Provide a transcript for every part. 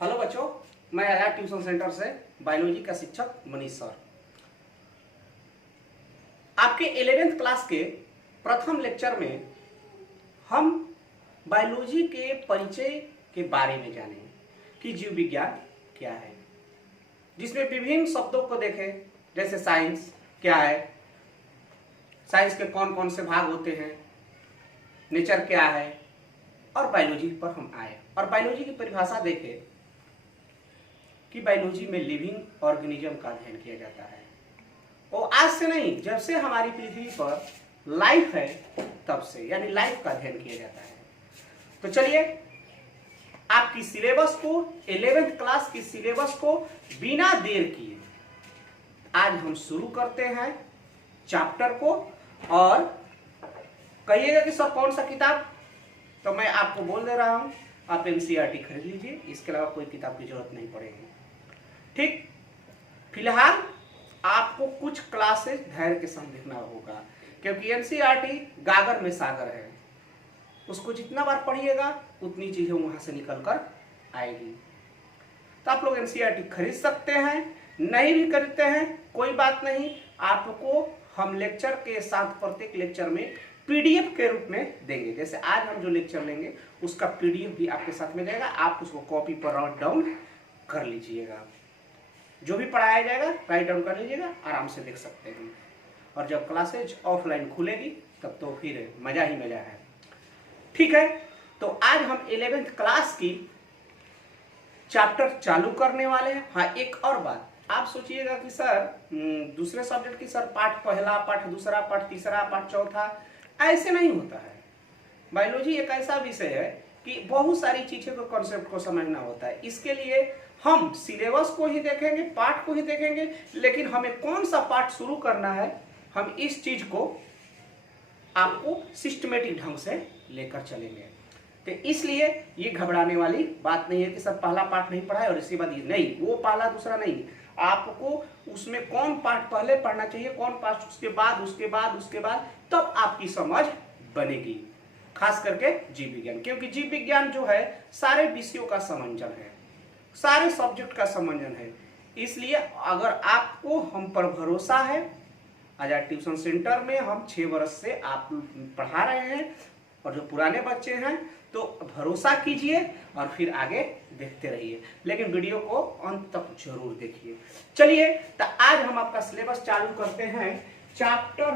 Hello बच्चों, मैं आया ट्यूशन सेंटर से बायोलॉजी का शिक्षक मनीष सर। आपके 11th क्लास के प्रथम लेक्चर में हम बायोलॉजी के परिचय के बारे में जाने कि जीव विज्ञान क्या है, जिसमें विभिन्न शब्दों को देखें, जैसे साइंस क्या है, साइंस के कौन कौन से भाग होते हैं, नेचर क्या है, और बायोलॉजी पर हम आए और बायोलॉजी की परिभाषा देखें कि बायोलॉजी में लिविंग ऑर्गेनिज्म का अध्ययन किया जाता है। और आज से नहीं, जब से हमारी पृथ्वी पर लाइफ है तब से, यानी लाइफ का अध्ययन किया जाता है। तो चलिए आपकी सिलेबस को, 11th क्लास की सिलेबस को बिना देर किए आज हम शुरू करते हैं चैप्टर को। और कहिएगा कि सर कौन सा किताब, तो मैं आपको बोल दे रहा हूं, आप एनसीईआरटी खरीद लीजिए, इसके अलावा कोई किताब की जरूरत नहीं पड़ेगी। ठीक, फिलहाल आपको कुछ क्लासेस धैर्य के संग देखना होगा, क्योंकि एनसीईआरटी गागर में सागर है, उसको जितना बार पढ़िएगा उतनी चीजें वहां से निकल कर आएगी। तो आप लोग एनसीईआरटी खरीद सकते हैं, नहीं भी खरीदते हैं कोई बात नहीं, आपको हम लेक्चर के साथ प्रत्येक लेक्चर में पीडीएफ के रूप में देंगे। जैसे आज हम जो लेक्चर लेंगे उसका पीडीएफ भी आपके साथ में जाएगा, आप उसको कॉपी पर राइट डाउन कर लीजिएगा। जो भी पढ़ाया जाएगा राइट डाउन कर लीजिएगा, आराम से देख सकते हैं। और जब क्लासेज ऑफलाइन खुलेगी तब तो फिर मजा ही मजा है। ठीक है, तो आज हम 11th क्लास की चैप्टर चालू करने वाले हैं। हाँ, एक और बात, आप सोचिएगा कि सर दूसरे सब्जेक्ट की सर पाठ पहला, पाठ दूसरा, पाठ तीसरा, पाठ चौथा, ऐसे नहीं होता है। बायोलॉजी एक ऐसा विषय है कि बहुत सारी चीजों को, कॉन्सेप्ट को समझना होता है। इसके लिए हम सिलेबस को ही देखेंगे, पाठ को ही देखेंगे, लेकिन हमें कौन सा पाठ शुरू करना है, हम इस चीज को आपको सिस्टमेटिक ढंग से लेकर चलेंगे। तो इसलिए ये घबराने वाली बात नहीं है कि सर पहला पाठ नहीं पढ़ा है और इसके बाद ये नहीं, वो पहला दूसरा नहीं। आपको उसमें कौन पाठ पहले पढ़ना चाहिए, कौन पाठ उसके बाद, उसके बाद, उसके बाद, तब आपकी समझ बनेगी। खास करके जीव विज्ञान, क्योंकि जीव विज्ञान जो है सारे विषयों का समंजन है, सारे सब्जेक्ट का समंजन है। इसलिए अगर आपको हम पर भरोसा है, आजाद ट्यूशन सेंटर में हम 6 वर्ष से आप पढ़ा रहे हैं, और जो पुराने बच्चे हैं तो भरोसा कीजिए और फिर आगे देखते रहिए, लेकिन वीडियो को अंत तक जरूर देखिए। चलिए, तो आज हम आपका सिलेबस चालू करते हैं। चैप्टर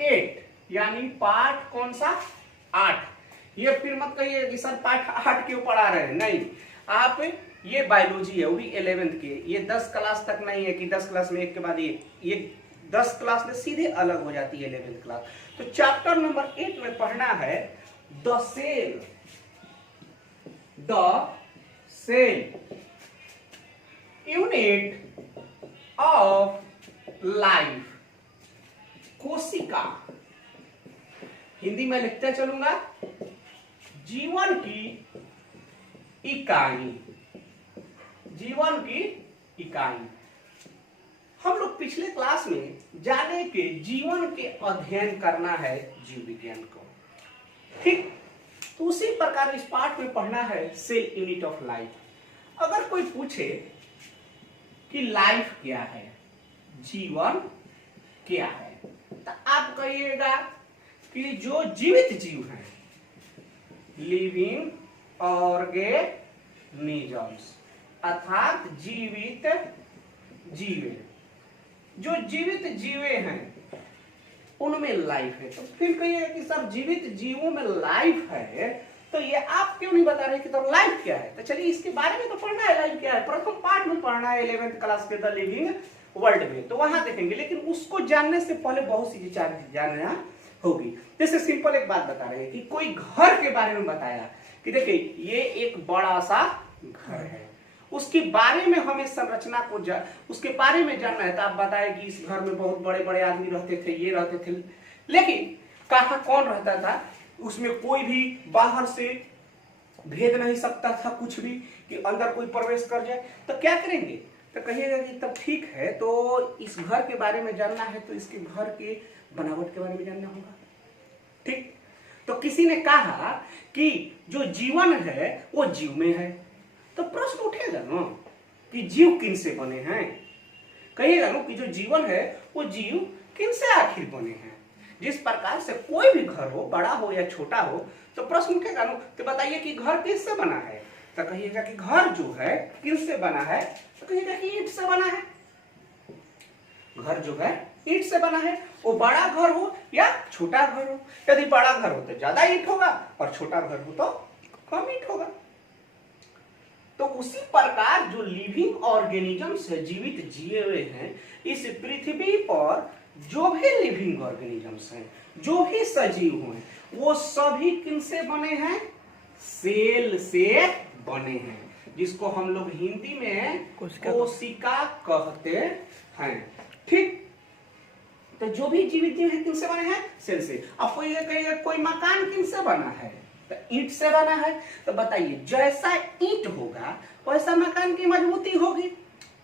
8, यानी पाठ कौन सा, 8। ये फिर मत कहिए कि सर पाठ 8 क्यों पढ़ा रहे हैं, नहीं, आप ये बायोलॉजी है, वो भी 11th के, ये 10 क्लास तक नहीं है कि 10 क्लास में एक के बाद ये 10 क्लास में सीधे अलग हो जाती है 11th क्लास। तो चैप्टर नंबर 8 में पढ़ना है the cell unit of life, कोशिका। हिंदी में लिखते चलूंगा, जीवन की इकाई, जीवन की इकाई। हम लोग पिछले क्लास में जाने के जीवन के अध्ययन करना है जीव विज्ञान को, ठीक। तो उसी प्रकार इस पाठ में पढ़ना है सेल यूनिट ऑफ लाइफ। अगर कोई पूछे कि लाइफ क्या है, जीवन क्या है, तो आप कहिएगा कि जो जीवित जीव है, लिविंग ऑर्गेनिजम्स, अर्थात जीवित जीवे, जो जीवित जीवे हैं उनमें लाइफ है। तो फिर कहिए कि सर जीवित जीवों में लाइफ है, तो ये आप क्यों नहीं बता रहे कि तो लाइफ क्या है। तो चलिए इसके बारे में तो पढ़ना है, लाइफ क्या है, प्रथम पाठ में पढ़ना है 11th क्लास के द लिविंग वर्ल्ड में, तो वहां देखेंगे। लेकिन उसको जानने से पहले बहुत सी चीजें जानना होगी। जैसे सिंपल एक बात बता रहे हैं कि कोई घर के बारे में बताया कि देखिए ये एक बड़ा सा घर है, उसके बारे में हमें संरचना को उसके बारे में जानना है। तो आप बताएं कि इस घर में बहुत बड़े बड़े आदमी रहते थे, ये रहते थे, लेकिन कहाँ कौन रहता था, उसमें कोई भी बाहर से भेद नहीं सकता था कुछ भी कि अंदर कोई प्रवेश कर जाए। तो क्या करेंगे, तो कहिएगा कि तब ठीक है, तो इस घर के बारे में जानना है तो इसके घर के बनावट के बारे में जानना होगा, ठीक। तो किसी ने कहा कि जो जीवन है वो जीव में है। तो प्रश्न उठेगा ना कि जीव किन से बने हैं, कहिएगा ना कि जो जीवन है वो जीव किन से आखिर बने हैं। जिस प्रकार से कोई भी घर हो, बड़ा हो या छोटा हो, तो प्रश्न उठेगा ना कि बताइए कि घर किससे बना है, तो कहिएगा कि घर जो है किससे बना है, तो कहिएगा कि ईंट से बना है। घर जो है ईंट से बना है, वो बड़ा घर हो या छोटा घर हो। यदि बड़ा घर हो तो ज्यादा ईंट होगा और छोटा घर हो तो कम ईंट होगा। तो उसी प्रकार जो लिविंग ऑर्गेनिजम्स है, जीवित जिए हुए हैं इस पृथ्वी पर, जो भी लिविंग ऑर्गेनिजम्स हैं, जो भी सजीव हैं, वो सभी किनसे बने हैं, सेल से बने हैं, जिसको हम लोग हिंदी में कोशिका कहते हैं। ठीक, तो जो भी जीवित जीव है किनसे बने हैं, सेल से। अब कोई कहेगा कोई मकान किनसे बना है, तो ईंट से बना है। तो बताइए जैसा ईंट होगा वैसा मकान की मजबूती होगी।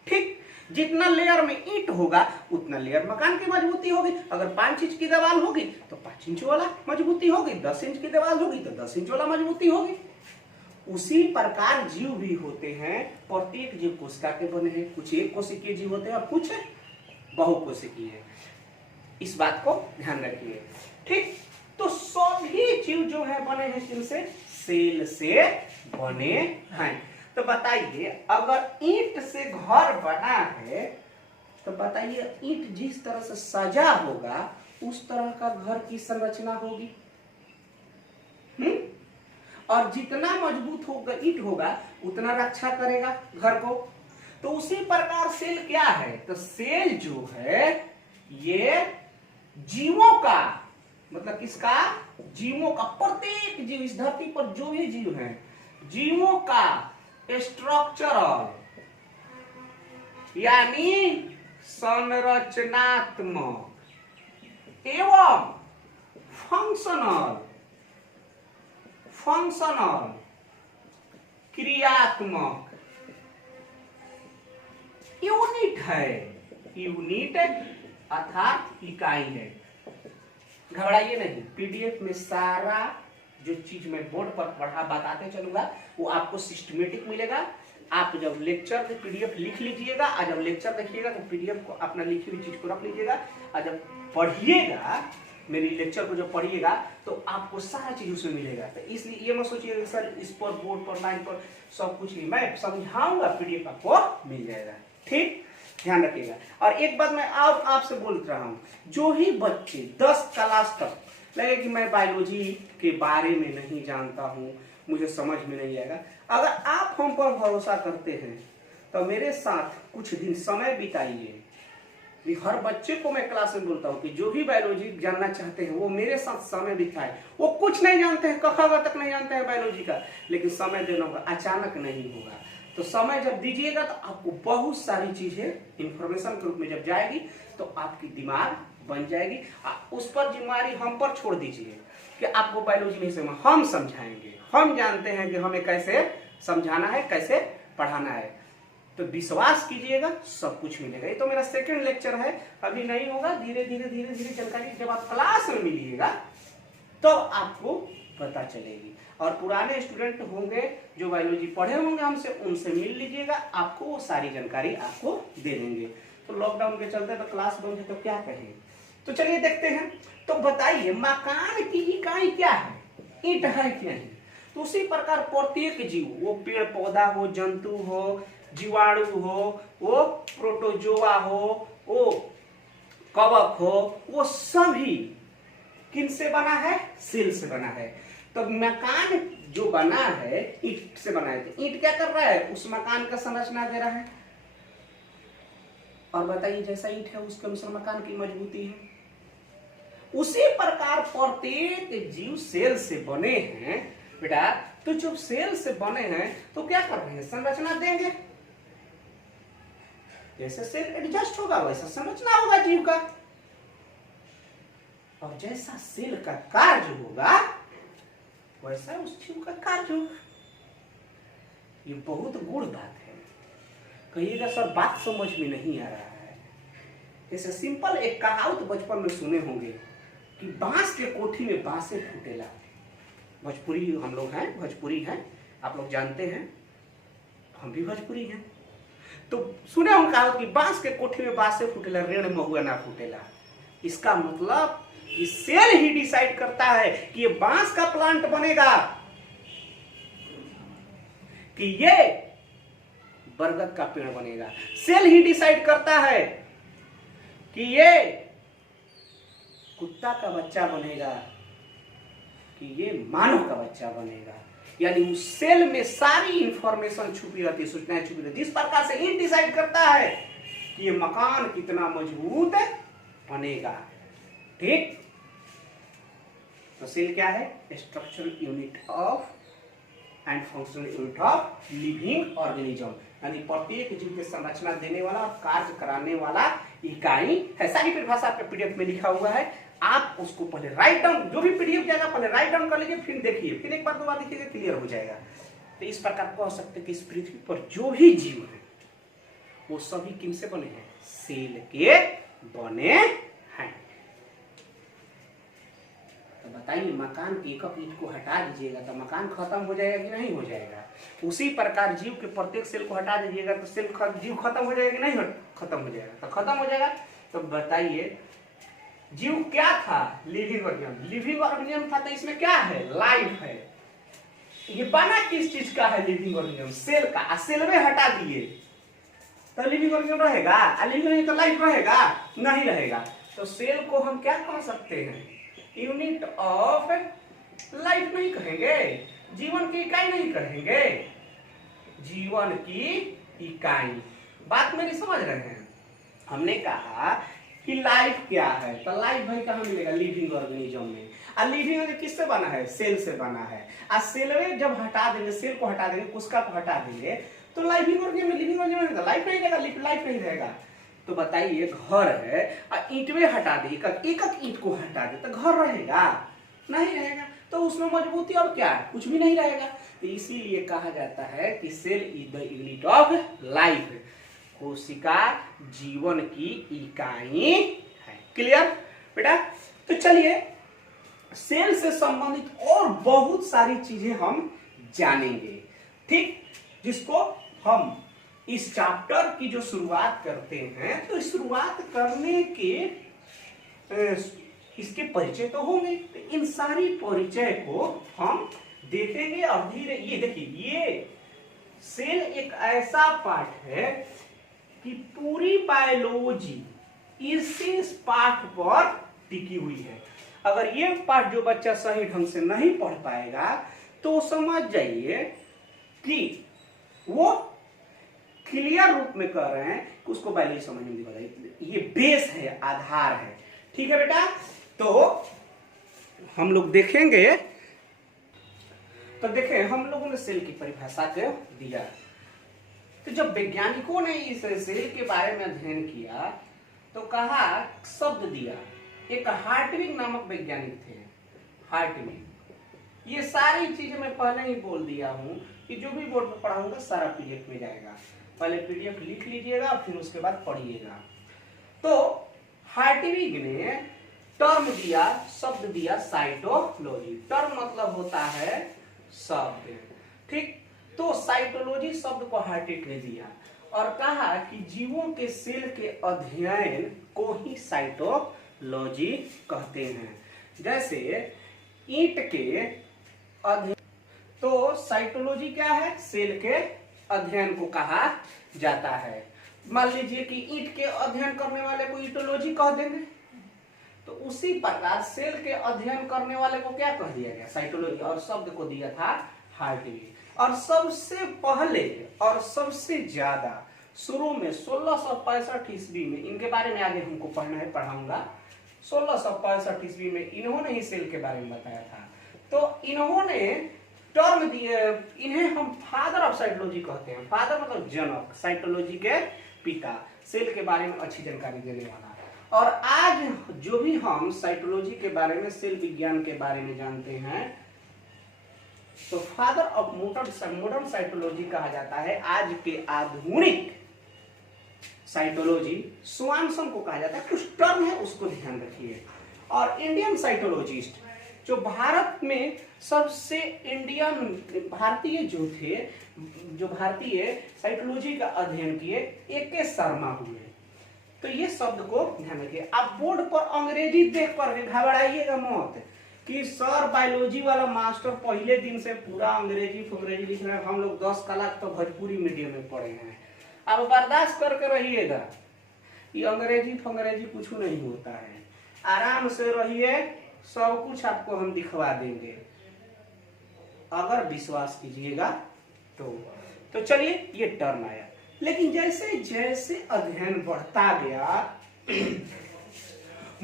ठीक, जितना लेयर में ईंट होगा उतना लेयर मकान की मजबूती होगी। अगर 5 इंच की दीवार होगी तो 5 इंच वाला मजबूती होगी, 10 इंच की दीवार होगी तो 10 इंच वाला मजबूती होगी। उसी प्रकार जीव भी होते हैं, प्रत्येक जीव कोशिका के बने हैं। कुछ एक कोशिकीय जीव होते हैं और कुछ बहुकोशिकीय। इस बात को ध्यान रखिए। ठीक, तो सभी जीव जो है बने हैं किनसे, सेल से बने हैं। तो बताइए अगर ईंट से घर बना है तो बताइए ईंट जिस तरह से सजा होगा उस तरह का घर की संरचना होगी। और जितना मजबूत होगा ईंट होगा उतना रक्षा करेगा घर को। तो उसी प्रकार सेल क्या है, तो सेल जो है ये जीवों का, मतलब किसका, जीवों का, प्रत्येक जीव इस धरती पर जो भी जीव है, जीवों का स्ट्रक्चरल यानी संरचनात्मक एवं फंक्शनल क्रियात्मक यूनिट है। यूनिट अर्थात इकाई है। घबराइए नहीं, पीडीएफ में सारा जो चीज मैं बोर्ड पर पढ़ा बताते चलूंगा वो आपको सिस्टमेटिक मिलेगा। आप जब लेक्चर में पीडीएफ लिख लीजिएगा और जब लेक्चर देखिएगा तो पीडीएफ को अपना लिखी हुई चीज को रख लीजिएगा, और जब पढ़िएगा मेरी लेक्चर को जब पढ़िएगा तो आपको सारा चीज उसमें मिलेगा। तो इसलिए ये मत सोचिएगा सर इस पर बोर्ड पर लाइन पर सब कुछ नहीं, मैं समझाऊंगा, पीडीएफ आपको मिल जाएगा। ठीक, ध्यान रखिएगा। और एक बात मैं आपसे बोल रहा हूं, जो ही बच्चे 10 क्लास तक लगे कि मैं बायोलॉजी के बारे में नहीं जानता हूं, मुझे समझ में नहीं आएगा, अगर आप हम पर भरोसा करते हैं तो मेरे साथ कुछ दिन समय बिताइए। हर बच्चे को मैं क्लास में बोलता हूं कि जो भी बायोलॉजी जानना चाहते हैं वो मेरे साथ समय बिताए। वो कुछ नहीं जानते हैं, क ख ग तक नहीं जानते हैं बायोलॉजी का, लेकिन समय देना होगा, अचानक नहीं होगा। तो समय जब दीजिएगा तो आपको बहुत सारी चीजें इंफॉर्मेशन के रूप में जब जाएगी तो आपकी दिमाग बन जाएगी। उस पर जिम्मेदारी हम पर छोड़ दीजिए कि आपको बायोलॉजी नहीं समझ, हम समझाएंगे, हम जानते हैं कि हमें कैसे समझाना है, कैसे पढ़ाना है। तो विश्वास कीजिएगा सब कुछ मिलेगा। ये तो मेरा सेकंड लेक्चर है, अभी नहीं होगा, धीरे धीरे धीरे धीरे जानकारी जब आप क्लास में मिलिएगा तो आपको पता चलेगी। और पुराने स्टूडेंट होंगे जो बायोलॉजी पढ़े होंगे हमसे, उनसे मिल लीजिएगा, आपको वो सारी जानकारी आपको दे देंगे। तो लॉकडाउन के चलते तो क्लास बंद है तो क्या कहें। तो चलिए देखते हैं। तो बताइए मकान की इकाई क्या है, ईंट है कि नहीं। तो उसी प्रकार प्रत्येक जीव, वो पेड़ पौधा हो, जंतु हो, जीवाणु हो, वो प्रोटोजोआ हो, वो कवक हो, वो सभी किनसे बना है, सेल से बना है। तो मकान जो बना है ईंट से बना है, तो ईंट क्या कर रहा है, उस मकान का संरचना दे रहा है। और बताइए जैसा ईंट है उसके अनुसार मकान की मजबूती है। उसी प्रकार प्रत्येक जीव सेल से बने हैं बेटा। तो जब सेल से बने हैं तो क्या कर रहे हैं, संरचना देंगे। जैसे सेल एडजस्ट होगा वैसा संरचना होगा जीव का, और जैसा सेल का कार्य होगा वैसा उस जीव का कार्य होगा। ये बहुत गुड़ बात है। कहिएगा सर बात समझ में नहीं आ रहा है। जैसे सिंपल एक कहावत बचपन में सुने होंगे कि बांस के कोठी में बांसे फूटेला, भोजपुरी हम लोग हैं, भोजपुरी हैं, आप लोग जानते हैं, हम भी भोजपुरी हैं। तो सुने हम कहावत कि बांस के कोठी में बांसे फूटेला, रेण महुआ ना फूटेला। इसका मतलब कि सेल ही डिसाइड करता है कि ये बांस का प्लांट बनेगा कि ये बरगद का पेड़ बनेगा। सेल ही डिसाइड करता है कि ये कुत्ता का बच्चा बनेगा कि ये मानव का बच्चा बनेगा। यानी उस सेल में सारी इंफॉर्मेशन छुपी रहती है, सूचनाएं छुपी रहती है। इस प्रकार से ये डिसाइड करता है कि ये मकान कितना मजबूत बनेगा। ठीक, तो सेल क्या है? Structural unit of and functional unit of living organism, यानी प्रत्येक जीव के संरचना देने वाला और कार्य कराने वाला इकाई है। सारी परिभाषा आपके पीडीएफ में लिखा हुआ है, आप उसको पहले राइट डाउन, जो भी पीडीएफ जाएगा पहले राइट डाउन कर लीजिए, फिर देखिए, फिर एक बार दो बार देखिएगा, क्लियर हो जाएगा। तो इस प्रकार कह सकते हैं कि इस पृथ्वी पर जो भी जीव है वो सभी किनसे बने हैं? सेल के बने हैं। तो बताइए, मकान की एक ईंट को हटा दीजिएगा तो मकान खत्म हो जाएगा कि नहीं हो जाएगा? उसी प्रकार जीव के प्रत्येक सेल को हटा दीजिएगा तो सेल जीव खत्म हो जाएगा कि नहीं खत्म हो जाएगा? तो खत्म हो जाएगा। तो बताइए, जीव क्या था? Living organism. लिविंग ऑर्गेनिज्म था तो इसमें क्या है? लाइफ है। ये बना किस चीज का है? लिविंग ऑर्गेनिज्म सेल का। सेल में हटा दिए तो लिविंग ऑर्गेनिज्म रहेगा? लिविंग ऑर्गेनिज्म तो लाइफ रहेगा? नहीं रहेगा। तो सेल को हम क्या कह सकते हैं? यूनिट ऑफ लाइफ नहीं कहेंगे, जीवन की इकाई नहीं कहेंगे, जीवन की इकाई। बात मेरी समझ रहे हैं? हमने कहा कि लाइफ क्या है, तो लाइफ भाई कहाँ मिलेगा? लिविंग ऑर्गेनिज्म में। और लिविंग ऑर्गेनिज्म किससे बना है? सेल से बना है। और सेल में जब हटा देंगे, सेल को हटा देंगे, कोशिका को हटा देंगे, तो लिविंग ऑर्गेनिज्म में, लिविंग ऑर्गेनिज्म में लाइफ नहीं रहेगा, लाइफ नहीं रहेगा। तो बताइए, घर है और ईंट में हटा दे, एक ईंट को हटा दे तो घर रहेगा? नहीं रहेगा। तो उसमें मजबूती और क्या है? कुछ भी नहीं रहेगा। तो इसीलिए कहा जाता है कि cell is the unit of life. कोशिका जीवन की इकाई है। क्लियर बेटा? तो चलिए, सेल से संबंधित और बहुत सारी चीजें हम जानेंगे, ठीक, जिसको हम इस चैप्टर की जो शुरुआत करते हैं, तो शुरुआत करने के इसके परिचय तो होंगे। तो इन सारी परिचय को हम देखेंगे और धीरे, ये देखिए, ये सेल एक ऐसा पार्ट है कि पूरी बायोलॉजी इसी पाठ पर टिकी हुई है। अगर ये पाठ जो बच्चा सही ढंग से नहीं पढ़ पाएगा तो समझ जाइए कि वो क्लियर रूप में कह रहे हैं कि उसको बायोलॉजी समझ में नहीं आ। ये बेस है, आधार है। ठीक है बेटा? तो हम लोग देखेंगे। तो देखें, हम लोगों ने सेल की परिभाषा को दिया। तो जब वैज्ञानिकों ने इस सेल के बारे में अध्ययन किया तो कहा, शब्द दिया। एक हार्टविग नामक वैज्ञानिक थे, हार्टविग। ये सारी चीजें मैं पहले ही बोल दिया हूं कि जो भी बोर्ड पर पढ़ाऊंगा सारा पीडीएफ में जाएगा। पहले पीडीएफ लिख लीजिएगा, फिर उसके बाद पढ़िएगा। तो हार्टविग ने टर्म दिया, शब्द दिया साइटोलॉजी। टर्म मतलब होता है शब्द, ठीक। तो साइटोलॉजी शब्द को हार्टविग ने दिया और कहा कि जीवों के सेल के अध्ययन को ही साइटोलॉजी कहते हैं। जैसे ईंट के अध्ययन, तो साइटोलॉजी क्या है? सेल के अध्ययन को कहा जाता है। मान लीजिए कि ईंट के अध्ययन करने वाले को ईटोलॉजी कह देंगे, तो उसी प्रकार सेल के अध्ययन करने वाले को क्या कह दिया गया? साइटोलॉजी। और शब्द को दिया था हार्टविग। और सबसे पहले और सबसे ज्यादा शुरू में 1665 ईस्वी में, इनके बारे में आगे हमको पढ़ना है, पढ़ाऊंगा। 1665 ईस्वी में इन्होंने ही सेल के बारे में बताया था। तो इन्होंने टर्म दिए, इन्हें हम फादर ऑफ साइटोलॉजी कहते हैं। फादर मतलब जनक, साइटोलॉजी के पिता, सेल के बारे में अच्छी जानकारी देने वाला। और आज जो भी हम साइटोलॉजी के बारे में, सेल विज्ञान के बारे में जानते हैं, तो फादर ऑफ मॉडर्न साइटोलॉजी कहा जाता है। आज के आधुनिक साइटोलॉजी स्वानसन को कहा जाता है। कुछ टर्म है उसको ध्यान रखिए। और इंडियन साइटोलॉजिस्ट जो भारत में सबसे भारतीय जो थे, जो भारतीय साइकोलॉजी का अध्ययन किए, AK शर्मा हुए। तो ये शब्द को ध्यान रखिए। आप बोर्ड पर अंग्रेजी देख कर घबराइएगा मत कि सर बायोलॉजी वाला मास्टर पहले दिन से पूरा अंग्रेजी फंग्रेजी लिख रहे हैं। हम लोग 10 क्लास तो भोजपुरी मीडियम में पढ़े हैं। अब बर्दाश्त करके रहिएगा, ये अंग्रेजी फंग्रेजी कुछ नहीं होता है। आराम से रहिए, सब कुछ आपको हम दिखवा देंगे अगर विश्वास कीजिएगा तो चलिए ये टर्म आया। लेकिन जैसे जैसे अध्ययन बढ़ता गया,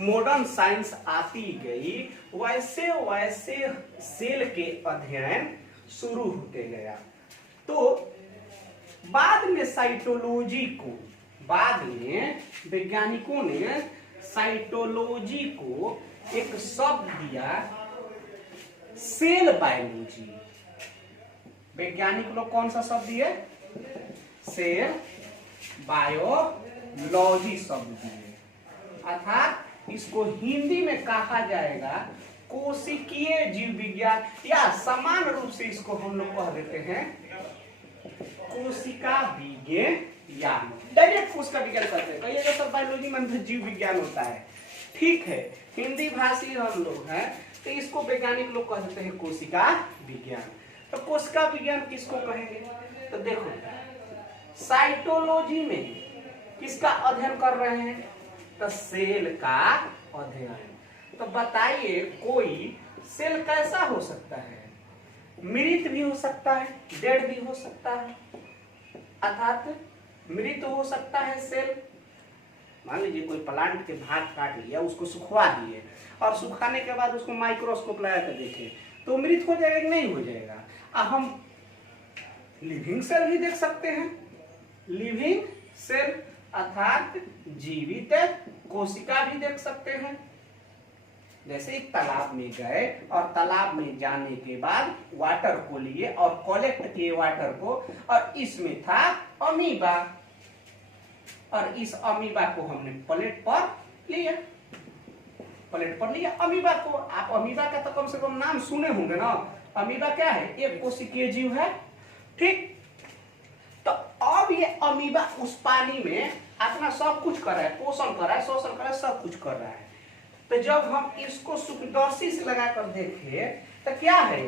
मॉडर्न साइंस आती गई, वैसे वैसे सेल के अध्ययन शुरू होते गया। तो बाद में साइटोलॉजी को, बाद में वैज्ञानिकों ने साइटोलॉजी को एक शब्द दिया, सेल बायोलॉजी। वैज्ञानिक लोग कौन सा शब्द दिए? सेल बायोलॉजी शब्द दिए। अर्थात इसको हिंदी में कहा जाएगा कोशिकीय जीव विज्ञान, या समान रूप से इसको हम लोग कह देते हैं कोशिका विज्ञान। डायरेक्ट कोशिका विज्ञान कहते हैं। कहिएगा सर बायोलॉजी में जीव विज्ञान होता है, ठीक है, हिंदी भाषी हम लोग हैं तो इसको वैज्ञानिक लोग कह देते हैं कोशिका विज्ञान। तो कोशिका विज्ञान किसको कहेंगे? तो देखो, साइटोलॉजी में किसका अध्ययन कर रहे हैं? तो सेल का अध्ययन। तो बताइए कोई सेल कैसा हो सकता है? मृत भी हो सकता है, डेड भी हो सकता है। अर्थात मृत हो सकता है सेल। मान लीजिए कोई प्लांट के भाग काट लिया, उसको सुखवा दिए और सुखाने के बाद उसको माइक्रोस्कोप लगा कर देखे तो मृत हो जाएगा कि नहीं हो जाएगा? हम लिविंग सेल भी देख सकते हैं। लिविंग सेल अर्थात जीवित कोशिका भी देख सकते हैं। जैसे एक तालाब में गए और तालाब में जाने के बाद वाटर को लिए और कलेक्ट किए वाटर को, और इसमें था अमीबा, और इस अमीबा को हमने प्लेट पर लिया, प्लेट पर लिया अमीबा को। आप अमीबा का तो कम से कम नाम सुने होंगे ना। अमीबा क्या है? एक कोशिकीय जीव है, ठीक। तो अब ये अमीबा उस पानी में अपना सब कुछ कर रहा है, पोषण कर रहा है, शोषण कर रहा है, सब कुछ कर रहा है। तो जब हम इसको सूक्ष्मदर्शी से लगाकर देखें तो क्या है?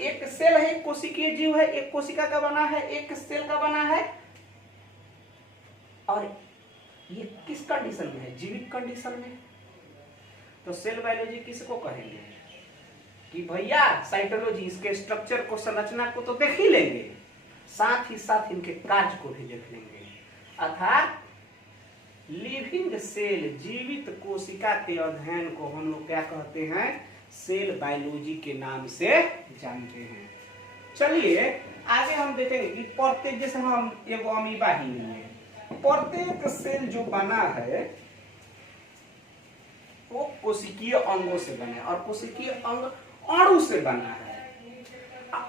एक सेल है, एक कोशिकीय जीव है, एक कोशिका का बना है, एक सेल का बना है, और ये किस कंडीशन में है? जीवित कंडीशन में। तो सेल बायोलॉजी किसको कहेंगे? कि भैया साइटोलॉजी इसके स्ट्रक्चर को, संरचना को तो देख ही लेंगे, साथ ही साथ इनके कार्य को भी देख लेंगे। अर्थात लिविंग सेल, जीवित कोशिका के अध्ययन को हम लोग क्या कहते हैं? सेल बायोलॉजी के नाम से जानते हैं। चलिए आगे हम देखेंगे कि प्रत्येक, जैसे हम एगो अमीबा ही नहीं है, प्रत्येक सेल जो बना है वो कोशिकीय अंगों से बना है, और कोशिकीय अंग अणु से बना है।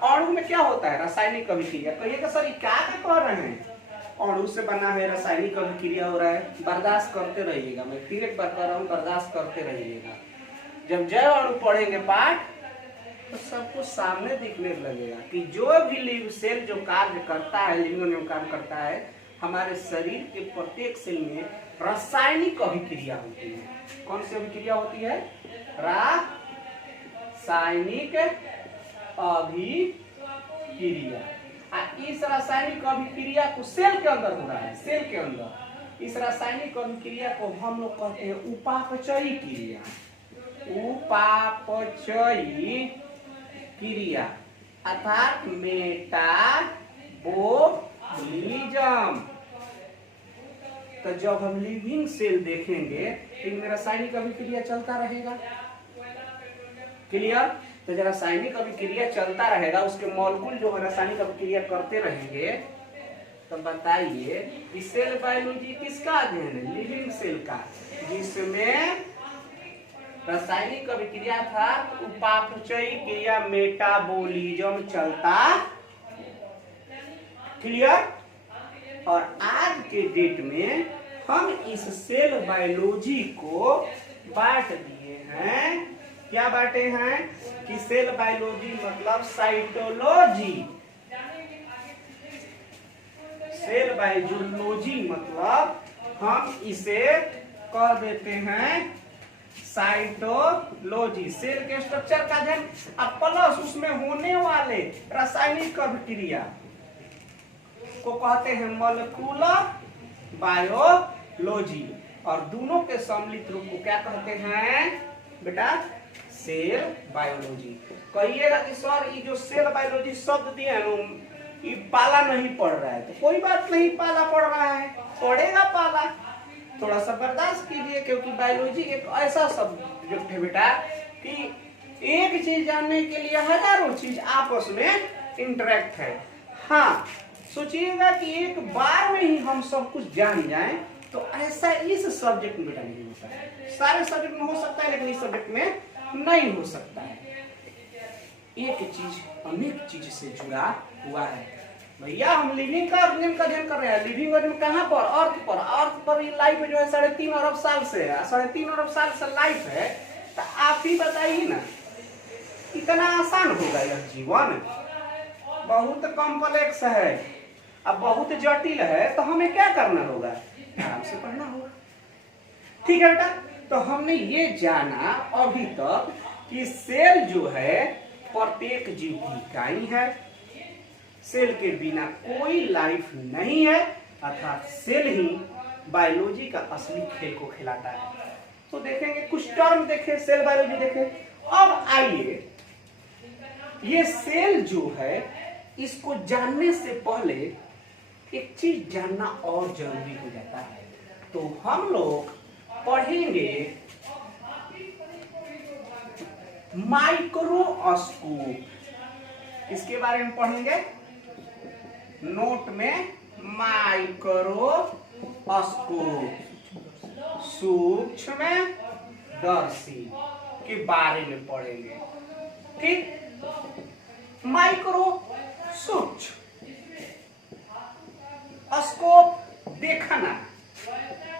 अणु में क्या होता है? रासायनिक अभिक्रिया। कहिएगा सर क्या कह रहे हैं? अणु से बना है, रासायनिक अभिक्रिया हो रहा है। बर्दाश्त करते रहिएगा, मैं फिर एक बार कह रहा हूँ, बर्दाश्त करते रहिएगा। जब जैव अणु पढ़ेंगे पाठ तो सब कुछ सामने दिखने लगेगा कि जो भी लिव सेल जो कार्य करता है, लिविंग काम करता है, हमारे शरीर के प्रत्येक सेल में रासायनिक अभिक्रिया होती है। कौन सी अभिक्रिया होती है? रासायनिक अभिक्रिया। इस रासायनिक अभिक्रिया को सेल के अंदर हो रहा है, सेल के अंदर। इस रासायनिक अभिक्रिया को हम लोग कहते हैं उपापचयी क्रिया। उपापचयी क्रिया अर्थात मेटाबॉलिज्म। तो जब हम लिविंग सेल देखेंगे इनमें रासायनिक अभिक्रिया चलता रहेगा। क्लियर? तो जब रासायनिक अभिक्रिया चलता रहेगा, उसके मॉलिक्यूल जो है रासायनिक अभिक्रिया करते रहेंगे, तो बताइए कि सेल बायोलॉजी किसका अध्ययन है? लिविंग सेल का, जिसमें रासायनिक अभिक्रिया था, उपापचयी क्रिया, मेटाबॉलिज्म चलता। क्लियर? और आज के डेट में हम इस सेल बायोलॉजी को बांट दिए हैं क्या बांटे हैं कि सेल बायोलॉजी मतलब साइटोलॉजी, सेल बायोलॉजी मतलब हम इसे कह देते हैं साइटोलॉजी, सेल के स्ट्रक्चर का अध्ययन, अब प्लस उसमें होने वाले रासायनिक अभिक्रिया को कहते हैं मॉलिक्यूलर बायोलॉजी, और दोनों के सम्मिलित रूप को क्या कहते हैं बेटा, सेल बायोलॉजी। कहिएगा कि सर ये जो सेल बायोलॉजी शब्द दिए हैं ये पाला नहीं पड़ रहा है, तो कोई बात नहीं, पाला पड़ रहा है, पड़ेगा पाला, थोड़ा सा बर्दाश्त कीजिए, क्योंकि बायोलॉजी एक ऐसा सब्जेक्ट है बेटा कि एक चीज जानने के लिए हजारों चीज आपस में इंटरेक्ट है। हाँ, सोचिएगा कि एक बार में ही हम सब कुछ जान जाएं, तो ऐसा इस सब्जेक्ट में बेटा नहीं होता है। सारे सब्जेक्ट में हो सकता है लेकिन इस सब्जेक्ट में नहीं हो सकता है। एक चीज अनेक चीज से जुड़ा हुआ है। भैया हम लिविंग का अध्ययन कर रहे हैं, लिविंग ऑर्गेनिज्म कहाँ पर, अर्थ पर ये लाइफ जो है 3.5 अरब साल से है, 3.5 अरब साल से लाइफ है, तो आप ही बताइए ना, इतना आसान होगा यह जीवन? बहुत कॉम्प्लेक्स है, अब बहुत जटिल है, तो हमें क्या करना होगा, आराम से पढ़ना होगा। ठीक है बेटा, तो हमने ये जाना अभी तक कि सेल जो है प्रत्येक जीव की इकाई है, सेल के बिना कोई लाइफ नहीं है, अर्थात सेल ही बायोलॉजी का असली खेल को खिलाता है। तो देखेंगे कुछ टर्म देखे, सेल बायोलॉजी देखे। अब आइए, ये सेल जो है इसको जानने से पहले एक चीज जानना और जरूरी हो जाता है, तो हम लोग पढ़ेंगे माइक्रोस्कोप, इसके बारे में पढ़ेंगे नोट में, माइक्रोस्कोप, सूक्ष्मदर्शी के बारे में पढ़ेंगे। ठीक, माइक्रो सूक्ष्म, स्कोप देखना,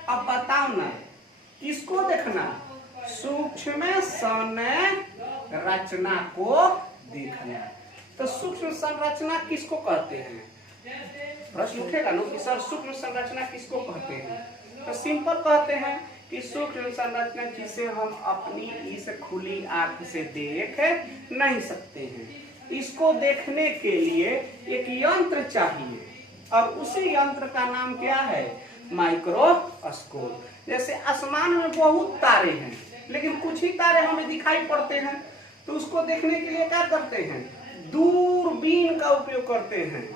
अब बताओ ना किसको देखना, सूक्ष्म संरचना को देखना। तो सूक्ष्म संरचना किसको कहते हैं, प्रश्न उठेगा ना कि सर सूक्ष्म संरचना किसको कहते हैं, तो सिंपल कहते हैं कि सूक्ष्म संरचना जिसे हम अपनी इस खुली आंख से देख नहीं सकते हैं, इसको देखने के लिए एक यंत्र चाहिए, और उसी यंत्र का नाम क्या है, माइक्रोस्कोप। जैसे आसमान में बहुत तारे हैं लेकिन कुछ ही तारे हमें दिखाई पड़ते हैं, तो उसको देखने के लिए क्या करते हैं, दूरबीन का उपयोग करते हैं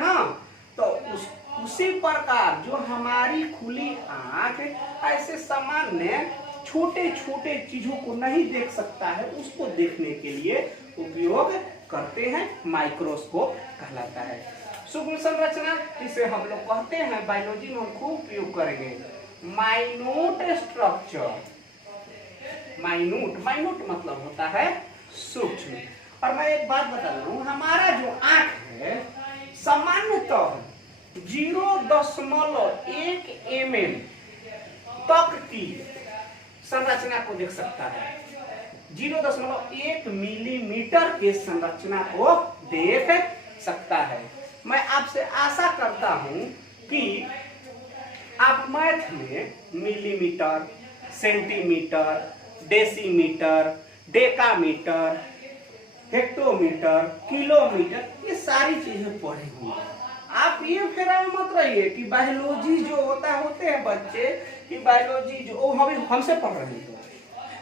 ना। तो उसी प्रकार जो हमारी खुली आंख ऐसे सामान्य छोटे छोटे चीजों को नहीं देख सकता है, उसको देखने के लिए उपयोग करते हैं, माइक्रोस्कोप कहलाता है। सूक्ष्म संरचना जिसे हम लोग कहते हैं बायोलॉजी में हम खूब उपयोग करेंगे, माइन्यूट स्ट्रक्चर। माइन्यूट मतलब होता है सूक्ष्म। और मैं एक बात बता रहा हूँ, हमारा जो आंख है सामान्यतः 0.1 mm तक की संरचना को देख सकता है, 0.1 मिलीमीटर के संरचना को देख सकता है। मैं आपसे आशा करता हूं कि आप मैथ में millimetre, centimetre, decimetre, decametre, hectometre, kilometre, ये सारी चीजें पढ़े होंगे। आप ये फेरा मत रहिए कि बायोलॉजी जो होते हैं बच्चे कि बायोलॉजी जो हमसे पढ़ रहे हैं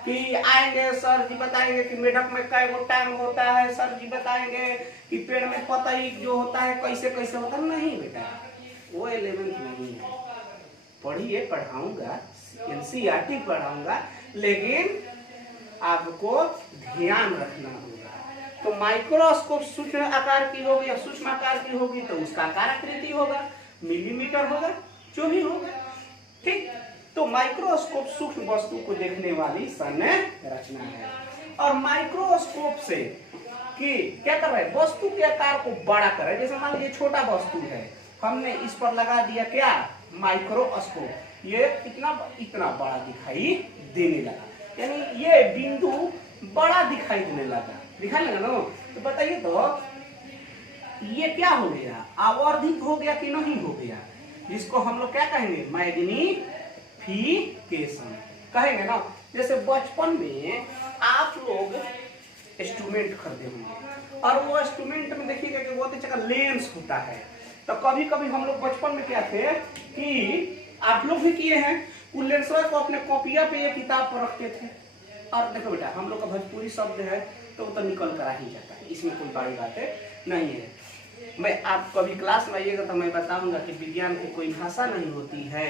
कि आएंगे सर जी बताएंगे कि मेढक में कै गो टांग होता है, सर जी बताएंगे कि पेड़ में पतई जो होता है कैसे कैसे होता है। नहीं बेटा, वो 11th नहीं है। पढ़िए, पढ़ाऊंगा, NCERT पढ़ाऊंगा, लेकिन आपको ध्यान रखना होगा। तो माइक्रोस्कोप सूक्ष्म आकार की होगी या सूक्ष्म आकार की होगी तो उसका आकार आकृति होगा, मिलीमीटर होगा, जो भी होगा। ठीक, तो माइक्रोस्कोप सूक्ष्म वस्तु को देखने वाली संरचना है। और माइक्रोस्कोप से कि क्या कर रहा है, वस्तु के आकार को बड़ा कर रहा है। जैसे मान लीजिए छोटा वस्तु है, हमने इस पर लगा दिया क्या, माइक्रोस्कोप, ये इतना बड़ा दिखाई देने लगा। यानी ये बिंदु बड़ा दिखाई देने लगा, दिखाई लगा ना। तो बताइए तो ये क्या हो गया, आवर्धित हो गया कि नहीं हो गया, जिसको हम लोग क्या कहेंगे, मैग्नीफिकेशन कहेंगे ना। जैसे बचपन में आप लोग इंस्ट्रूमेंट खरीदे होंगे और वो इंस्ट्रूमेंट में देखिएगा कि बहुत अच्छा लेंस होता है। तो कभी कभी हम लोग बचपन में क्या थे कि आप लोग भी किए हैं, उन लेंसों को अपने कॉपिया पे या किताब पर रखते थे। और देखो बेटा, हम लोग का भोजपुरी शब्द है तो वो तो निकल कर आ ही जाता है, इसमें कोई बड़ी बात नहीं है। मैं आप कभी क्लास में आइएगा तो मैं बताऊंगा कि विज्ञान की कोई भाषा नहीं होती है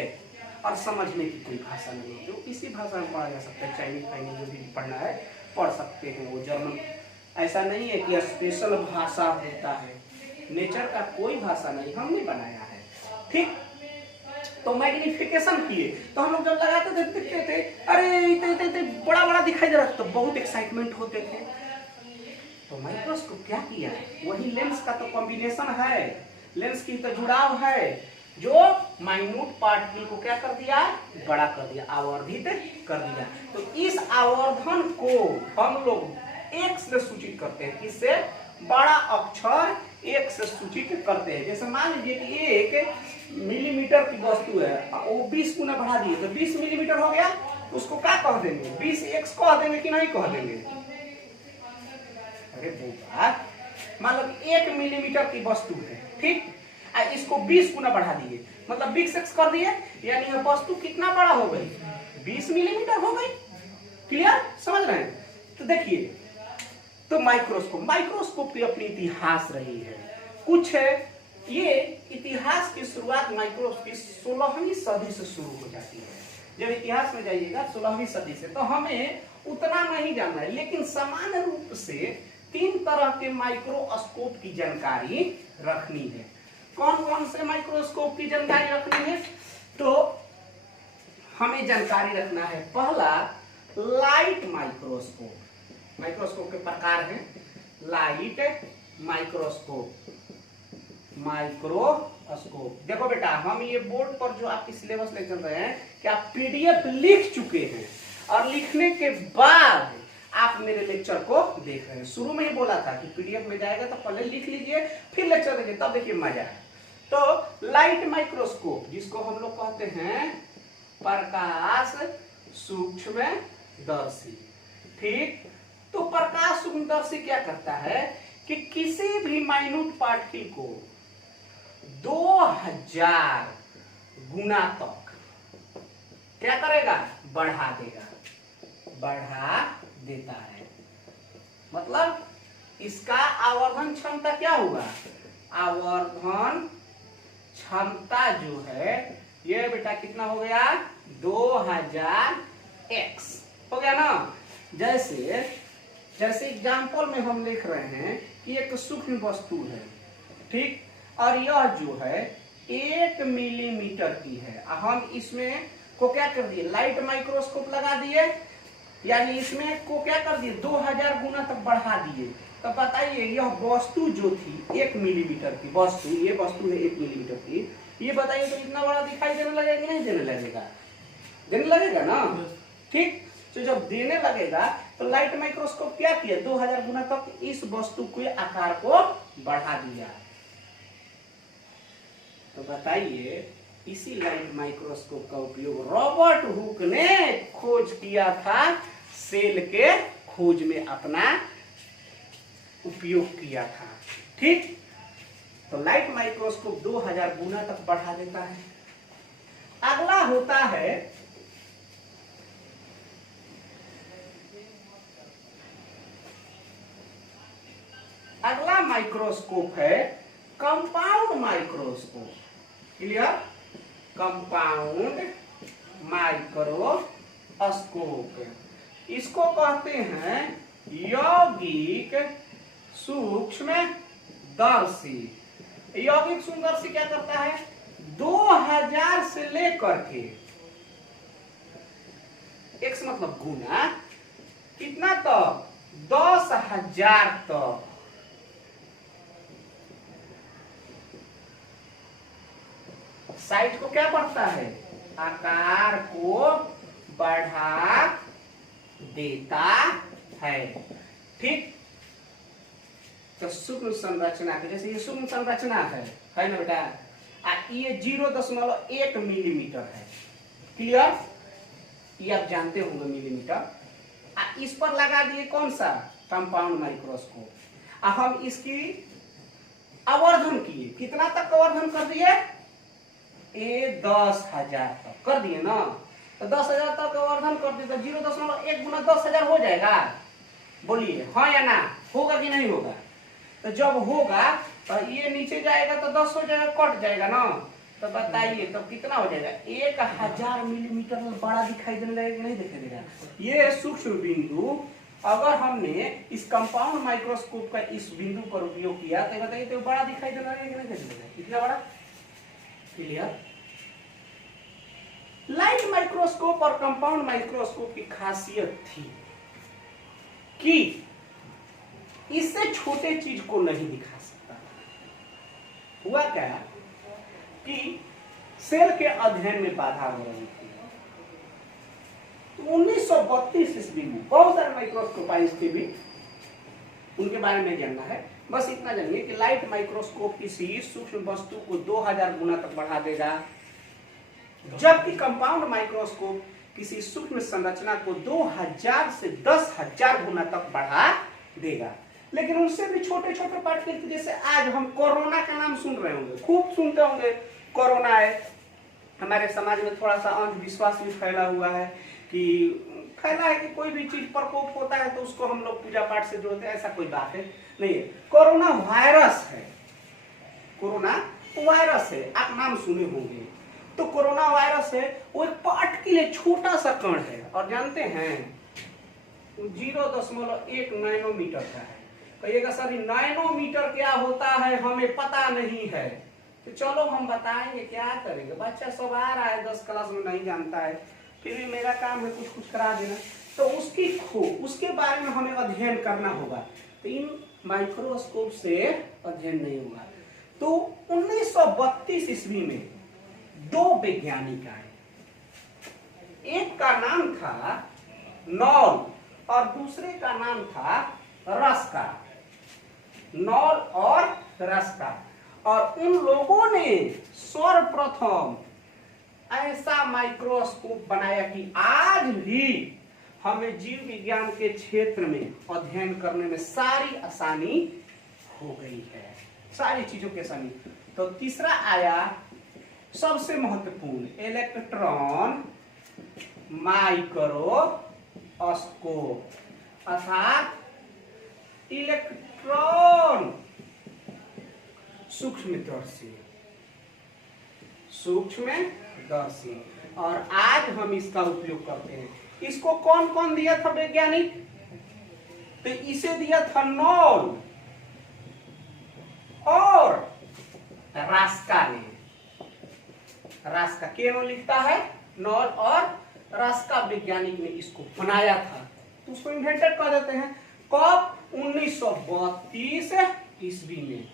और समझने की कोई भाषा नहीं होती, वो किसी भाषा में पढ़ा जा सकता है। चाइनीज फाइनीज जो भी पढ़ना है पढ़ सकते हैं, वो जर्मन, ऐसा नहीं है कि स्पेशल भाषा होता है। नेचर का कोई भाषा नहीं हमने बनाया है, ठीक। तो मैग्निफिकेशन किए तो हम लोग जब लगाते थे देखते थे, अरे इतने बड़ा बड़ा दिखाई दे रहा था, तो बहुत एक्साइटमेंट होते थे। तो माइक्रोस्कोप क्या किया, वही लेंस का तो कॉम्बिनेशन है, लेंस की तो जुड़ाव है, जो माइन्यूट पार्टिकल को क्या कर दिया, बड़ा कर दिया, आवर्धित कर दिया। तो इस आवर्धन को हम लोग एक से सूचित करते हैं, किससे, बड़ा अक्षर एक से सूचित करते हैं। जैसे मान लीजिए कि 1 मिलीमीटर की वस्तु है, वो 20 गुना बढ़ा दिए तो 20 मिलीमीटर हो गया, उसको क्या कह देंगे, 20x कह देंगे कि नहीं कह देंगे। अरे बोला, मान लो 1 मिलीमीटर की वस्तु है, ठीक, इसको 20 गुना बढ़ा दिए, मतलब 20x कर दिए, यानी यह वस्तु कितना बड़ा हो गई, 20 मिलीमीटर हो गई। क्लियर, समझ रहे हैं। तो देखिए, तो माइक्रोस्कोप की अपनी इतिहास रही है कुछ है। ये इतिहास की शुरुआत माइक्रोस्कोप की 16वीं सदी से शुरू हो जाती है। जब इतिहास में जाइएगा 16वीं सदी से, तो हमें उतना नहीं जानना है, लेकिन सामान्य रूप से 3 तरह के माइक्रोस्कोप की जानकारी रखनी है। कौन कौन से माइक्रोस्कोप की जानकारी रखनी है, तो हमें जानकारी रखना है, पहला लाइट माइक्रोस्कोप। माइक्रोस्कोप के प्रकार हैं, लाइट माइक्रोस्कोप। देखो बेटा, हम ये बोर्ड पर जो आपकी सिलेबस ले चल रहे हैं कि आप पीडीएफ लिख चुके हैं और लिखने के बाद आप मेरे लेक्चर को देख रहे हैं। शुरू में ही बोला था कि पीडीएफ में जाएगा तो पहले लिख लीजिए फिर लेक्चर देखिए, तब देखिए मजा है। तो लाइट माइक्रोस्कोप, जिसको हम लोग कहते हैं प्रकाश सूक्ष्मदर्शी, ठीक। तो प्रकाश सूक्ष्मदर्शी क्या करता है कि किसी भी माइन्यूट पार्टिकल को 2000 गुना तक क्या करेगा, बढ़ा देगा, बढ़ा देता है। मतलब इसका आवर्धन क्षमता क्या होगा, आवर्धन क्षमता जो है ये बेटा कितना हो गया, 2000x हो गया ना। जैसे एग्जाम्पल में हम लिख रहे हैं कि एक सूक्ष्म वस्तु है, ठीक, और यह जो है 1 मिलीमीटर की है। हम इसमें को क्या कर दिए, लाइट माइक्रोस्कोप लगा दिए, यानी इसमें को क्या कर दिए, 2000 गुना तक बढ़ा दिए। तो बताइए यह वस्तु जो थी 1 मिलीमीटर की वस्तु, ये वस्तु है 1 मिलीमीटर की, ये बताइए तो इतना बड़ा दिखाई देने लगेगा कि नहीं देने लगेगा, देने लगेगा ना, ठीक। तो जब देने लगेगा तो लाइट माइक्रोस्कोप क्या किया, 2000 गुना तक इस वस्तु के आकार को बढ़ा दिया। तो बताइए इसी लाइट माइक्रोस्कोप का उपयोग रॉबर्ट हुक ने खोज किया था, सेल के खोज में अपना उपयोग किया था, ठीक। तो लाइट माइक्रोस्कोप 2000 गुना तक बढ़ा देता है। अगला होता है अगला माइक्रोस्कोप है compound microscope. Clear, compound microscope, इसको कहते हैं यौगिक सूक्ष्मदर्शी। यौगिक सूक्ष्मदर्शी क्या करता है, 2000 से लेकर के x मतलब गुना, कितना तक, 10,000 तक साइज को क्या बढ़ता है, आकार को बढ़ा देता है। ठीक, तो सूक्ष्म संरचना के जैसे ये सूक्ष्म संरचना है ना बेटा, ये 0.1 मिलीमीटर है। क्लियर, ये आप जानते होंगे मिलीमीटर। इस पर लगा दिए कौन सा कंपाउंड माइक्रोस्कोप, हम इसकी आवर्धन किए, कितना तक आवर्धन कर दिए, 10,000 तक कर दिए ना। तो 10,000 तक आवर्धन कर दिए तो 0.1 गुना 10,000 हो जाएगा। बोलिए हाँ या ना, होगा कि नहीं होगा। तो जब होगा तो ये नीचे जाएगा तो 10 हो जाएगा, कट जाएगा ना। तो बताइए तो कितना हो जाएगा, 1,000 मिलीमीटर में बड़ा दिखाई देने लगेगा कि नहीं दिखाई देगा। ये सूक्ष्म बिंदु अगर हमने इस कंपाउंड माइक्रोस्कोप का इस बिंदु पर उपयोग किया तो बताइए तो बड़ा दिखाई देने लगेगा कि नहीं दिखाई देगा, कितना बड़ा। क्लियर। लाइट माइक्रोस्कोप और कंपाउंड माइक्रोस्कोप की खासियत थी कि इससे छोटे चीज को नहीं दिखा सकता। हुआ क्या कि सेल के अध्ययन में बाधा हो रही थी। तो 1932 ईस्वी में बहुत सारे माइक्रोस्कोप आए, इसके भी उनके बारे में जानना है। बस इतना जानिए कि लाइट माइक्रोस्कोप किसी सूक्ष्म वस्तु को 2000 गुना तक बढ़ा देगा, जबकि कंपाउंड माइक्रोस्कोप किसी सूक्ष्म संरचना को 2000 से 10,000 गुना तक बढ़ा देगा। लेकिन उनसे भी छोटे छोटे पार्टिकल, जैसे आज हम कोरोना का नाम सुन रहे होंगे, खूब सुनते होंगे कोरोना है। हमारे समाज में थोड़ा सा अंधविश्वास भी फैला हुआ है कि कोई भी चीज प्रकोप होता है तो उसको हम लोग पूजा पाठ से जोड़ते हैं, ऐसा कोई बात है नहीं है। कोरोना वायरस है, कोरोना वायरस है, आप नाम सुने होंगे। तो कोरोना वायरस है, वो एक पार्टिकल छोटा सा कण है, और जानते हैं 0.1 नैनोमीटर का है। कहिएगा सर नैनोमीटर क्या होता है, हमें पता नहीं है। तो चलो हम बताएंगे, क्या करेंगे, बच्चा सब आ रहा है 10 क्लास में, नहीं जानता है, फिर भी मेरा काम है कुछ करा देना। तो उसके बारे में हमें अध्ययन करना होगा। तो इन माइक्रोस्कोप से अध्ययन नहीं होगा। तो 1932 ईस्वी में 2 वैज्ञानिक आए, एक का नाम था नॉल और दूसरे का नाम था रस्का। नॉल और रस्का, और उन लोगों ने सर्वप्रथम ऐसा माइक्रोस्कोप बनाया कि आज भी हमें जीव विज्ञान के क्षेत्र में अध्ययन करने में सारी आसानी हो गई है, सारी चीजों की आसानी। तो तीसरा आया सबसे महत्वपूर्ण, इलेक्ट्रॉन माइक्रोस्कोप, अर्थात इलेक्ट्रॉन सूक्ष्मदर्शी, और आज हम इसका उपयोग करते हैं। इसको कौन कौन दिया था वैज्ञानिक, तो इसे दिया था नॉल और रास्का ने। रास्का केवल लिखता है, नॉल और रास्का वैज्ञानिक ने इसको बनाया था, तो उसको इन्वेंटेड कर देते हैं। कब, 1932 ईस्वी में।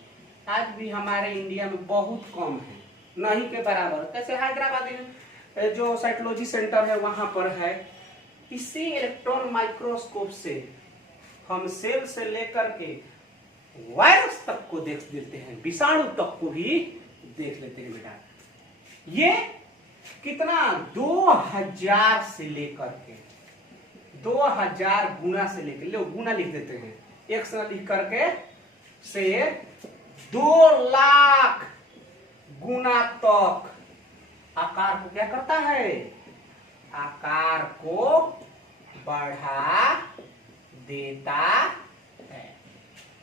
आज भी हमारे इंडिया में बहुत कम है, नहीं के बराबर। कैसे हैदराबाद में जो साइकोलॉजी सेंटर है वहां पर है। इसी इलेक्ट्रॉन माइक्रोस्कोप से हम सेल से लेकर के वायरस तक को देख लेते हैं, विषाणु तक को भी देख लेते हैं बेटा। ये कितना, 2000 से लेकर के 2000 गुना से लेकर, लो गुना लिख देते हैं, एक से लिख करके से 2 लाख गुना तक आकार को क्या करता है, आकार को बढ़ा देता है।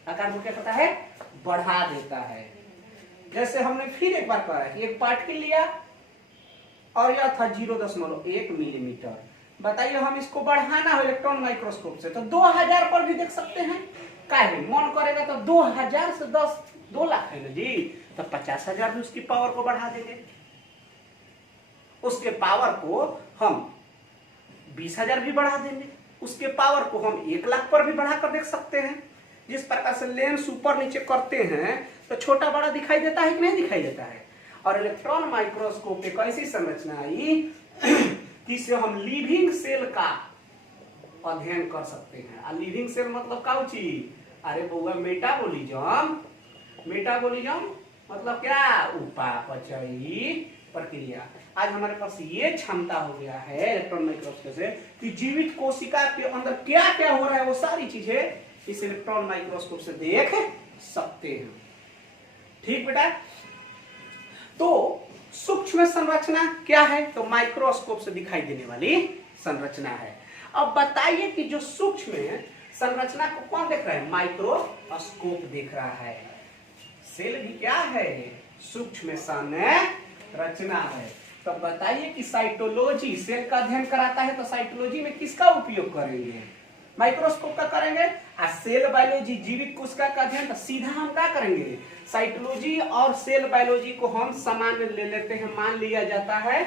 आकार को क्या करता है, बढ़ा देता है। जैसे हमने फिर एक बार कहा कि एक पार्टिकल लिया और यह था 0.1 मिलीमीटर। बताइए हम इसको बढ़ाना हो इलेक्ट्रॉन माइक्रोस्कोप से तो 2000 पर भी देख सकते हैं। काहे मन करेगा तो 2000 से 2 लाख है ना जी, तो 50,000 भी उसकी पावर को बढ़ा देंगे। उसके पावर को हम 20,000 भी बढ़ा देंगे, उसके पावर को हम 1 लाख पर भी बढ़ाकर देख सकते हैं। जिस प्रकार से लेंस ऊपर नीचे करते हैं तो छोटा बड़ा दिखाई देता है कि नहीं दिखाई देता है। और इलेक्ट्रॉन माइक्रोस्कोप एक ऐसी संरचना आई जिससे हम लिविंग सेल का अध्ययन कर सकते हैं। आ लिविंग सेल मतलब का चीज, अरे बउआ मेटाबॉलिज्म, मेटाबॉलिज्म मतलब क्या, उपापचयी प्रक्रिया। आज हमारे पास ये क्षमता हो गया है इलेक्ट्रॉन माइक्रोस्कोप से कि जीवित कोशिका के अंदर क्या क्या हो रहा है वो सारी चीजें इस इलेक्ट्रॉन माइक्रोस्कोप से देख सकते हैं। ठीक बेटा, तो सूक्ष्म संरचना क्या है, तो माइक्रोस्कोप से दिखाई देने वाली संरचना है। अब बताइए कि जो सूक्ष्म संरचना को कौन देख रहा है, माइक्रोस्कोप देख रहा है। सेल भी क्या है, सूक्ष्म संरचना है। तो बताइए कि साइटोलॉजी सेल का अध्ययन कराता है, तो साइटोलॉजी में किसका उपयोग करेंगे, माइक्रोस्कोप का करेंगे। और सेल बायोलॉजी जीवित कोशिका का अध्ययन, तो सीधा हम क्या करेंगे, साइटोलॉजी और सेल बायोलॉजी को हम समान ले लेते हैं, मान लिया जाता है।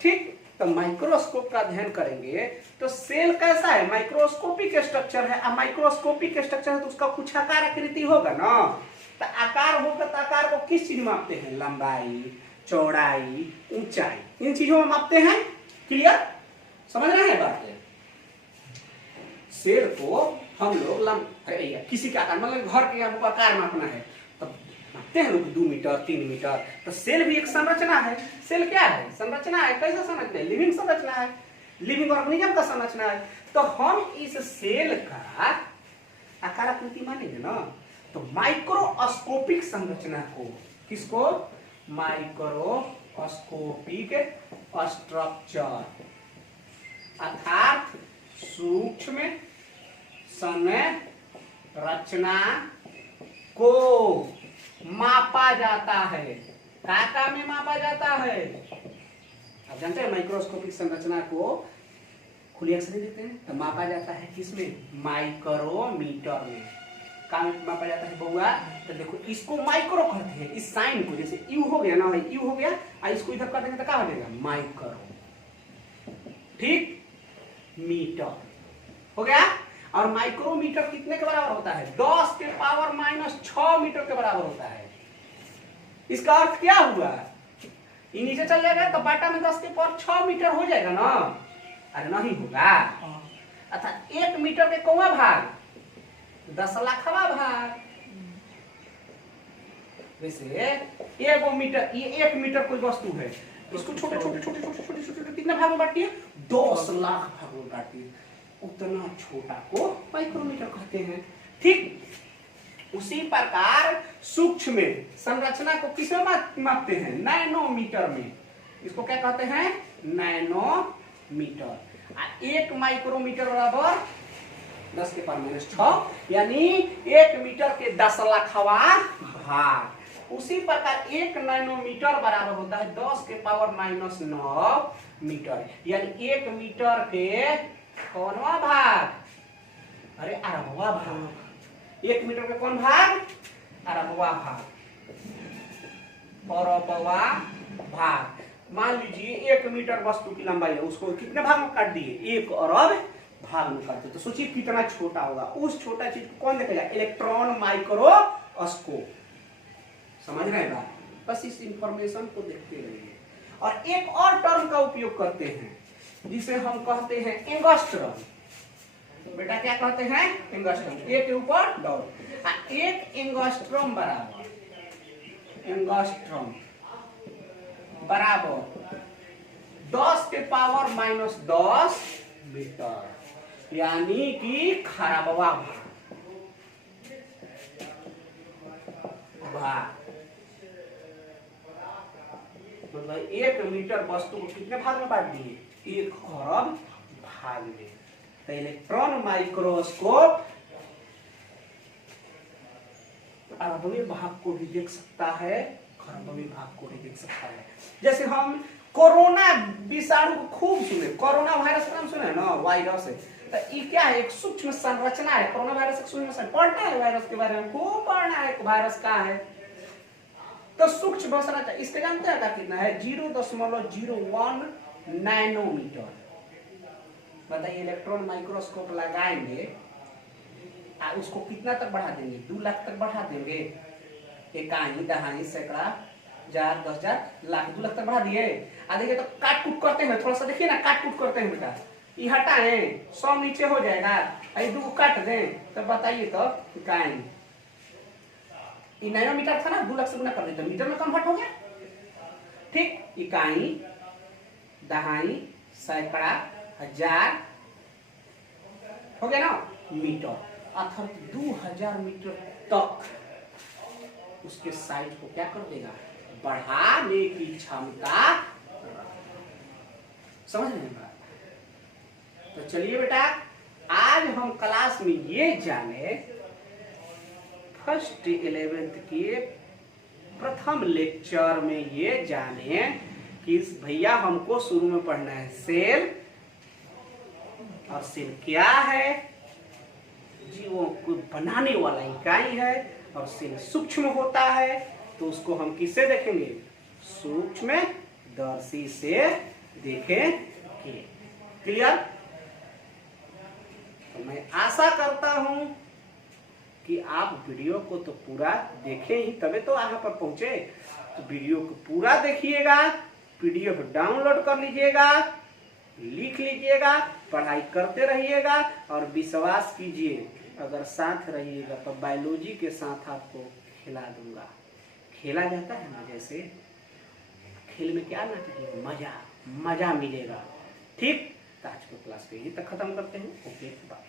ठीक, तो माइक्रोस्कोप का अध्ययन करेंगे तो सेल कैसा है, माइक्रोस्कोपिक स्ट्रक्चर है। अब माइक्रोस्कोपिक स्ट्रक्चर है तो उसका कुछ आकार आकृति होगा ना, तो आकार होगा तो आकार को किस चीज में मापते हैं, लंबाई, चौड़ाई, ऊंचाई, इन चीजों में मापते हैं। क्लियर, समझ रहे हैं बात। सेल को हम लोग किसी का आकार, मतलब घर के आकार मापना है तो मापते हैं लोग 2 मीटर 3 मीटर। तो सेल भी एक संरचना है। सेल क्या है, संरचना है। कैसा संरचना है, लिविंग संरचना है, लिविंग ऑर्गेनिज्म का संरचना है। तो हम इस सेल का आकार आकृति मानेंगे ना, तो माइक्रोस्कोपिक संरचना को, किसको, माइक्रोस्कोपिक स्ट्रक्चर अर्थात सूक्ष्म संरचना को मापा जाता है। का में मापा जाता है, आप जानते हैं माइक्रोस्कोपिक संरचना को खुली अक्षर देते हैं तो मापा जाता है किसमें, माइक्रोमीटर में। का में मापा जाता है बउआ, तो देखो इसको माइक्रो कहते हैं, इस साइन को, जैसे यू हो गया ना भाई, यू हो गया, और इसको इधर कर देंगे तो क्या हो जाएगा, माइक्रो। ठीक, मीटर हो गया। और माइक्रोमीटर कितने के बराबर होता है, 10 के पावर -6 मीटर के बराबर होता है। इसका अर्थ क्या हुआ, ये नीचे चल जाएगा तो बाटा में 10 के पावर 6 मीटर हो जाएगा ना, अरे नहीं होगा। अर्थात 1 मीटर के कौवा भाग 10 लाखवा भाग। वैसे 1 मीटर, ये 1 मीटर कोई वस्तु है, इसको छोटे छोटे छोटे छोटे छोटे छोटे कितने भाग में बांटिए, 10 लाख भाग में बांटिए, उतना छोटा को माइक्रोमीटर कहते हैं। ठीक, उसी प्रकार सूक्ष्म संरचना को किसमें मापते हैं, नैनोमीटर में। इसको क्या कहते हैं, नैनोमीटर। 1 माइक्रोमीटर बराबर 10 के पावर -6, यानी 1 मीटर के 10 लाखवा भाग। उसी प्रकार 1 नैनोमीटर बराबर होता है 10 के पावर -9 मीटर, यानी 1 मीटर के कौनवा भाग, अरे अरबवा भाग। 1 मीटर के कौन भाग, अरबवा भाग, अरबवा भाग। मान लीजिए 1 मीटर वस्तु की लंबाई है, उसको कितने भाग में काट दिए, 1 अरब भाग में काट दिए, तो सोचिए कितना छोटा होगा। उस छोटा चीज को कौन देखेगा, इलेक्ट्रॉन माइक्रोस्कोप। समझ रहे हैं बात, बस इस इंफॉर्मेशन को देखते रहिए। और एक और टर्म का उपयोग करते हैं जिसे हम कहते हैं एंगस्ट्रॉम। बेटा क्या कहते हैं, एंगस्ट्रॉम, एक के ऊपर डॉट। 1 एंगस्ट्रॉम बराबर, एंगस्ट्रॉम बराबर 10 के पावर -10 मीटर, यानी कि खरबवा भाग। मतलब 1 मीटर वस्तु को कितने भाग में बांट दिए, 1 अरब भाग में। तो इलेक्ट्रॉन माइक्रोस्कोप अरबवें भाग को भी देख सकता है, खरबवें भाग को भी देख सकता है। जैसे हम कोरोना विषाणु को खूब सुने, कोरोना वायरस का नाम सुने ना, वायरस है, तो ये क्या है, एक सूक्ष्म संरचना है। कोरोना वायरस पढ़ना है, वायरस के बारे में खूब पढ़ना है, वायरस का है। तो सूक्ष्म संरचना इसके जानते हैं कितना है, 0.01 नैनोमीटर। बताइए इलेक्ट्रॉन माइक्रोस्कोप लगाएंगे और उसको कितना तक बढ़ा देंगे, 2 लाख तक बढ़ा देंगे। इकाई, दहाई, सैकड़ा, 1000, 10,000, लाख, 2 लाख तक बढ़ा दिए। देखिए तो काट कूट करते हैं, थोड़ा सा देखिए ना, काट कूट करते हैं बेटा, ये हटाएं 100 नीचे हो जाएगा, ये 2 काट दें तो बताइए तो इकाई। ये नया मीटर था ना, 2 लाख से गुना कर देते मीटर में कन्वर्ट हो गया। ठीक, इकाई, दहाई, सैकड़ा, हजार हो गया ना मीटर, अर्थात 2000 मीटर तक उसके साइज को क्या कर देगा, बढ़ाने की क्षमता। समझ रहे हैं? तो चलिए बेटा, आज हम क्लास में ये जाने, फर्स्ट 11th के प्रथम लेक्चर में ये जाने कि भैया हमको शुरू में पढ़ना है सेल, और सेल क्या है, जीवों को बनाने वाला इकाई है, और सेल सूक्ष्म होता है तो उसको हम किससे देखेंगे, सूक्ष्मदर्शी से देखेंगे। क्लियर? तो मैं आशा करता हूं कि आप वीडियो को तो पूरा देखें ही तबे तो यहाँ पर पहुंचे। तो वीडियो को पूरा देखिएगा, पीडीएफ डाउनलोड कर लीजिएगा, लिख लीजिएगा, पढ़ाई करते रहिएगा, और विश्वास कीजिए अगर साथ रहिएगा तो बायोलॉजी के साथ आपको खिला दूंगा। खेला जाता है ना, जैसे खेल में क्या ना चाहिए, मजा मिलेगा। ठीक, तो आज को क्लास को यहीं तक खत्म करते हैं। Okay, bye.